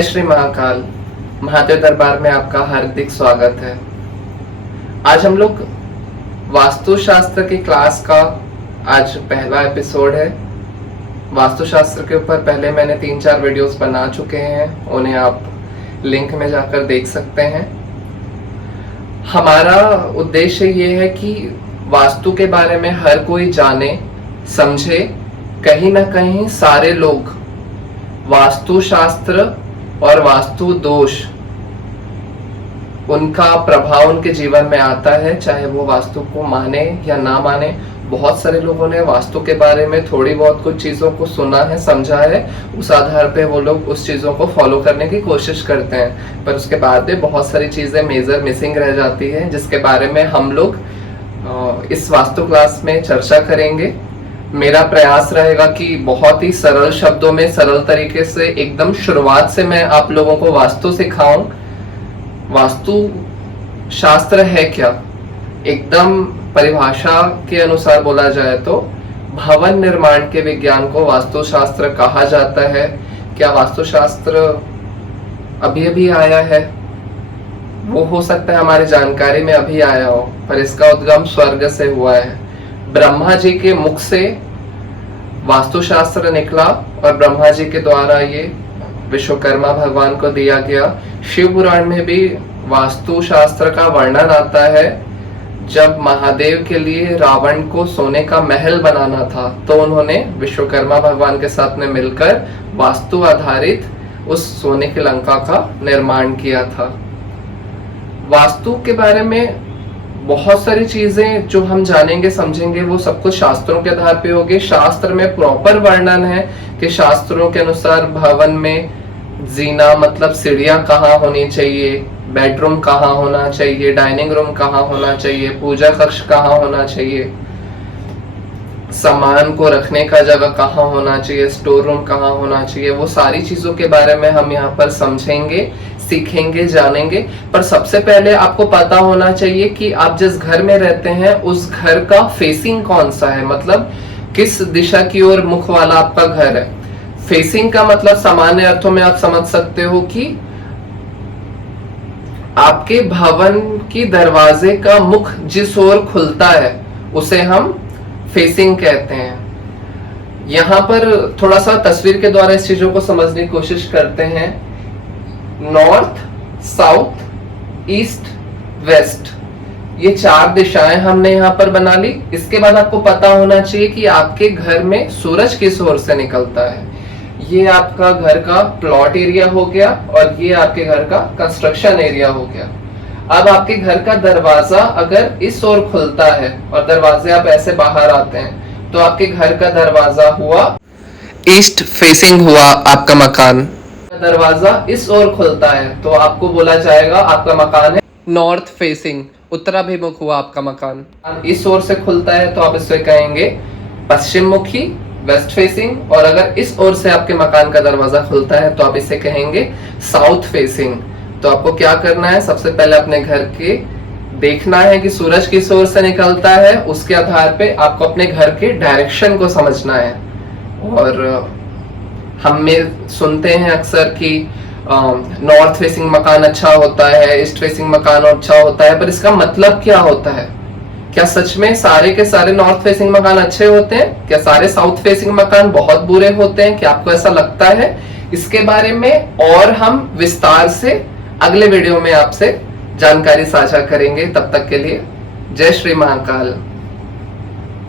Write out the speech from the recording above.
जय श्री महाकाल। महादेव दरबार में आपका हार्दिक स्वागत है। आज हम लोग वास्तुशास्त्र की क्लास का आज पहला एपिसोड है। वास्तुशास्त्र के ऊपर पहले मैंने 3-4 वीडियोस बना चुके हैं, उन्हें आप लिंक में जाकर देख सकते हैं। हमारा उद्देश्य ये है कि वास्तु के बारे में हर कोई जाने समझे। कहीं ना कहीं सारे लोग वास्तुशास्त्र और वास्तु दोष उनका प्रभाव उनके जीवन में आता है, चाहे वो वास्तु को माने या ना माने। बहुत सारे लोगों ने वास्तु के बारे में थोड़ी बहुत कुछ चीजों को सुना है, समझा है, उस आधार पे वो लोग उस चीजों को फॉलो करने की कोशिश करते हैं, पर उसके बाद भी बहुत सारी चीजें मेजर मिसिंग रह जाती है, जिसके बारे में हम लोग इस वास्तु क्लास में चर्चा करेंगे। मेरा प्रयास रहेगा कि बहुत ही सरल शब्दों में, सरल तरीके से, एकदम शुरुआत से मैं आप लोगों को वास्तु सिखाऊं। वास्तु शास्त्र है क्या? एकदम परिभाषा के अनुसार बोला जाए तो भवन निर्माण के विज्ञान को वास्तुशास्त्र कहा जाता है। क्या वास्तुशास्त्र अभी अभी आया है? वो हो सकता है हमारी जानकारी में अभी आया हो, पर इसका उद्गम स्वर्ग से हुआ है। ब्रह्मा जी के मुख से वास्तुशास्त्र निकला और ब्रह्मा जी के द्वारा ये विश्वकर्मा भगवान को दिया गया। शिव पुराण में भी वास्तुशास्त्र का वर्णन आता है। जब महादेव के लिए रावण को सोने का महल बनाना था, तो उन्होंने विश्वकर्मा भगवान के साथ में मिलकर वास्तु आधारित उस सोने की लंका का निर्माण किया था। वास्तु के बारे में बहुत सारी चीजें जो हम जानेंगे समझेंगे, वो सब कुछ शास्त्रों के आधार पे होगी। शास्त्र में प्रॉपर वर्णन है कि शास्त्रों के अनुसार भवन में जीना मतलब सीढ़ियां कहाँ होनी चाहिए, बेडरूम कहाँ होना चाहिए, डाइनिंग रूम कहाँ होना चाहिए, पूजा कक्ष कहाँ होना चाहिए, सामान को रखने का जगह कहाँ होना चाहिए, स्टोर रूम कहाँ होना चाहिए। वो सारी चीजों के बारे में हम यहाँ पर समझेंगे, सीखेंगे, जानेंगे। पर सबसे पहले आपको पता होना चाहिए कि आप जिस घर में रहते हैं उस घर का फेसिंग कौन सा है, मतलब किस दिशा की ओर मुख वाला आपका घर है। फेसिंग का मतलब सामान्य अर्थों में आप समझ सकते हो कि आपके भवन की दरवाजे का मुख जिस ओर खुलता है उसे हम फेसिंग कहते हैं। यहां पर थोड़ा सा तस्वीर के द्वारा इस चीजों को समझने की कोशिश करते हैं। नॉर्थ, साउथ, ईस्ट, वेस्ट, ये 4 दिशाएं हमने यहाँ पर बना ली। इसके बाद आपको पता होना चाहिए कि आपके घर में सूरज किस ओर से निकलता है। ये आपका घर का प्लॉट एरिया हो गया और ये आपके घर का कंस्ट्रक्शन एरिया हो गया। अब आपके घर का दरवाजा अगर इस ओर खुलता है और दरवाजे आप ऐसे बाहर आते हैं, तो आपके घर का दरवाजा हुआ ईस्ट फेसिंग, हुआ आपका मकान। दरवाजा इस ओर खुलता है तो आपको बोला जाएगा आपका मकान है नॉर्थ फेसिंग, उत्तराभिमुख हुआ आपका मकान। इस ओर से खुलता है तो आप इसे कहेंगे पश्चिम मुखी, वेस्ट फेसिंग। और अगर इस ओर से आपके मकान का दरवाजा खुलता है तो आप इसे कहेंगे साउथ फेसिंग। तो आपको क्या करना है, सबसे पहले अपने घर के देखना है कि सूरज किस ओर से निकलता है, उसके आधार पे आपको अपने घर के डायरेक्शन को समझना है। और हम में सुनते हैं अक्सर कि नॉर्थ फेसिंग मकान अच्छा होता है, ईस्ट फेसिंग मकान अच्छा होता है, पर इसका मतलब क्या होता है? क्या सच में सारे के सारे नॉर्थ फेसिंग मकान अच्छे होते हैं? क्या सारे साउथ फेसिंग मकान बहुत बुरे होते हैं? क्या आपको ऐसा लगता है? इसके बारे में और हम विस्तार से अगले वीडियो में आपसे जानकारी साझा करेंगे। तब तक के लिए जय श्री महाकाल।